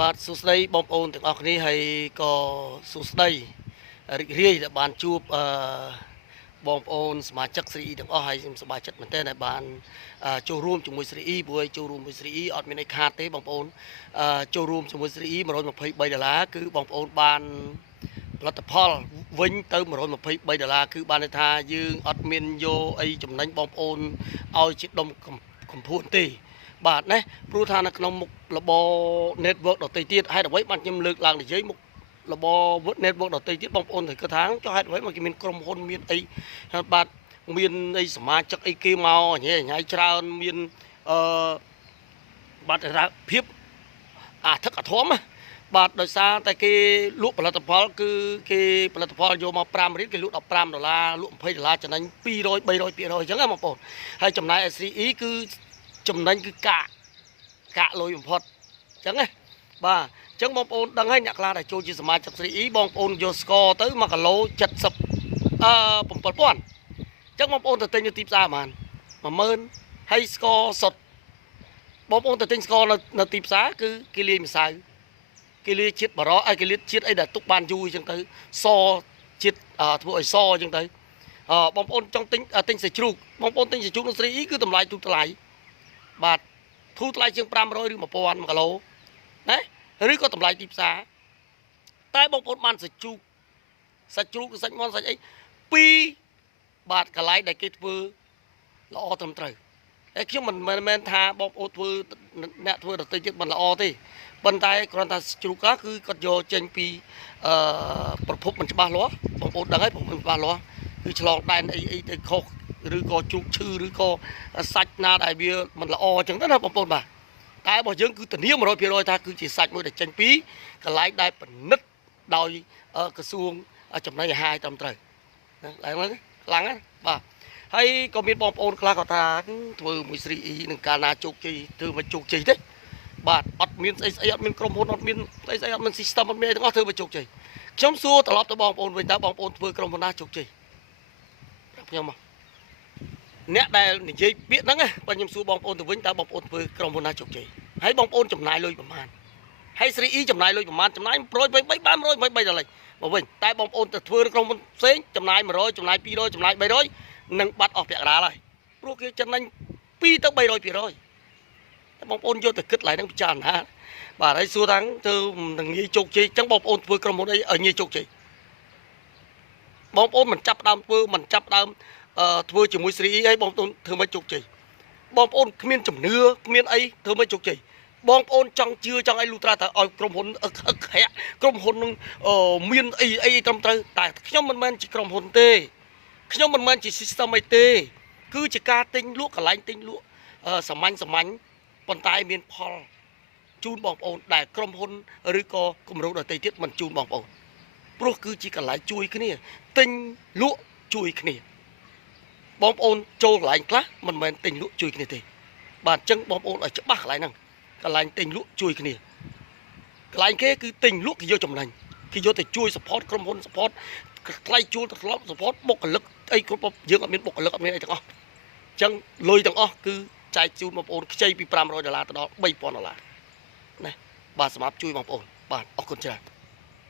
បាទសួស្តីបងប្អូនទាំងអស់គ្នាហើយក៏សួស្តីរីករាយដែលបានជួបបងប្អូនសមាជិកស្រីអ៊ីទាំងអស់ហើយខ្ញុំសប្បាយចិត្តមែនទែនដែលបានចូលរួមជាមួយស្រីអ៊ីព្រោះចូលរួមជាមួយស្រីអ៊ីអត់មានអីខាតទេបងប្អូនចូលរួមជាមួយស្រីអ៊ី$123គឺបងប្អូនបានផលិតផលវិញទៅ$123គឺបានន័យថាយើងអត់មានយកអីចំណេញបងប្អូនឲ្យជាដុំកំភួនទេបាទណាព្រោះថានៅក្នុងមុខរបរ network ដទៃទៀតហេតុអ្វីបានខ្ញុំលើកឡើងនិយាយមុខរបរ network ដទៃទៀតបងប្អូនត្រូវគិតថាចុះហេតុអ្វីមកគេមានក្រុមហ៊ុនមានអីបាទមានអីសមាជិកអីគេមកញ៉ៃច្រើនមានបាទថាភាពអាថឹកអាធំបាទដោយសារតែគេលក់ផលិតផលគឺគេផលិតផលយកមក$5គេលក់$15លក់$20ចំណេញ200 300%អញ្ចឹងណាបងប្អូនហើយចំណាយ SCE គឺចំណេញគឺកាក់លុយបំផុតអញ្ចឹងណាបាទអញ្ចឹងបងប្អូនដឹងហើយអ្នកខ្លះដែលចូលជាសមាជិក 3E បងប្អូនយកស្ករទៅ1គីឡូ7000អញ្ចឹងបងប្អូនទៅទិញនៅទីផ្សារប្រហែល10000ហើយស្ករសុទ្ធបងប្អូនទៅទិញស្ករនៅទីផ្សារគឺគេលាយម្សៅគេលាយជាតិបារ៉គេលាយជាតិអីដែលទុកបានយូរអញ្ចឹងទៅសជាតិធ្វើឲ្យសអញ្ចឹងទៅបងប្អូនចង់ទិញសាច់ជ្រូកបងប្អូនទិញសាច់ជ្រូកនៅ 3E គឺតម្លៃទូថ្លៃបាទធូរថ្លៃជាង500ឬ1000 1គីឡូណាឬក៏តម្លៃទីផ្សារតែបងប្អូនបានសាច់ជ្រូកសាច់មាន់សាច់អី2បាទកន្លែងដែលគេធ្វើល្អត្រឹមត្រូវហើយខ្ញុំមិនមែនថាបងប្អូនធ្វើអ្នកធ្វើដទៃទៀតមិនល្អទេប៉ុន្តែគ្រាន់តែជ្រូកគឺគាត់យកចេញពីប្រភពមិនច្បាស់លាស់បងប្អូនដឹងហើយប្រភពមិនច្បាស់លាស់គឺឆ្លងដែនអីទៅខុសឬក៏ជ្រូកឈឺឬក៏សាច់ណាដែលវាមិនល្អអញ្ចឹងទៅណាបងប្អូនបាទតែរបស់យើងគឺធានា100%ថាគឺជាសាច់មួយដែលចេញពីកន្លែងដែលពិនិត្យដោយក្រសួងចំណីអាហារត្រឹមត្រូវឡើងខ្លាំងណាបាទហើយក៏មានបងប្អូនខ្លះគាត់ថាធ្វើមួយ 3E នឹងកាលណាជោគជ័យធ្វើមកជោគជ័យទេបាទអត់មានស្អីអត់មានក្រុមហ៊ុនអត់មានស្អីអត់មាន system អត់មានអីទាំងអស់ធ្វើមកជោគជ័យខ្ញុំសួរត្រឡប់ទៅបងប្អូនវិញតើបងប្អូនធ្វើក្រុមហ៊ុនណាជោគជ័យប្រាប់ខ្ញុំមកអ្នកដែលនិយាយពាក្យហ្នឹងណាបើខ្ញុំសួរបងប្អូនទៅវិញតើបងប្អូនធ្វើក្រុមហ៊ុនណាជោគជ័យហើយបងប្អូនចំណាយលុយប្រមាណហើយ 3E ចំណាយលុយប្រមាណចំណាយ123បាន123ដល់មកវិញតែបងប្អូនទៅធ្វើក្រុមហ៊ុនផ្សេងចំណាយ100ចំណាយ200ចំណាយ300នឹងបាត់អស់ពាក់កណ្ដាលហើយព្រោះគេចំណេញ2ទៅ300%តែបងប្អូនយកទៅគិតឡើងនឹងពិចារណាបាទហើយសួរថាទៅនឹងងាយជោគជ័យអញ្ចឹងបងប្អូនធ្វើក្រុមហ៊ុនអីឲ្យងាយជោគជ័យបងប្អូនមិនចាប់ដើមធ្វើមិនចាប់ដើមធ្វើជាមួយ 3E ឲ្យបងប្អូនធ្វើមិនជោគជ័យបងប្អូនគ្មានជំនឿគ្មានអីធ្វើមិនជោគជ័យបងប្អូនចង់ជឿចង់ឲ្យលូត្រាទៅឲ្យក្រុមហ៊ុនក្រុមហ៊ុននឹងមានអីត្រឹមត្រូវតែខ្ញុំមិនមែនជាក្រុមហ៊ុនទេខ្ញុំមិនមែនជា system អីទេគឺជាការទិញលក់កន្លែងទិញលក់សាមញ្ញប៉ុន្តែមានផលជូនបងប្អូនដែលក្រុមហ៊ុនឬក៏គម្រោងដទៃទៀតមិនជូនបងប្អូនព្រោះគឺជាកន្លែងជួយគ្នាទិញលក់ជួយគ្នាបងប្អូនចូលកន្លែងខ្លះមិនមែនទិញលក់ជួយគ្នាទេបាទអញ្ចឹងបងប្អូនឲ្យច្បាស់កន្លែងហ្នឹងកន្លែងទិញលក់ជួយគ្នាកន្លែងគេគឺទិញលក់គេយកចំណេញគេយកទៅជួយ support ក្រុមហ៊ុន support ថ្លៃជួលទៅ support បុគ្គលិកអីគ្រប់យើងអត់មានបុគ្គលិកអត់មានអីទាំងអស់អញ្ចឹងលុយទាំងអស់គឺចែកជូនបងប្អូនខ្ចីពី$500ទៅដល់$3000ណាបាទសម្រាប់ជួយបងប្អូនបាទអរគុណច្រើន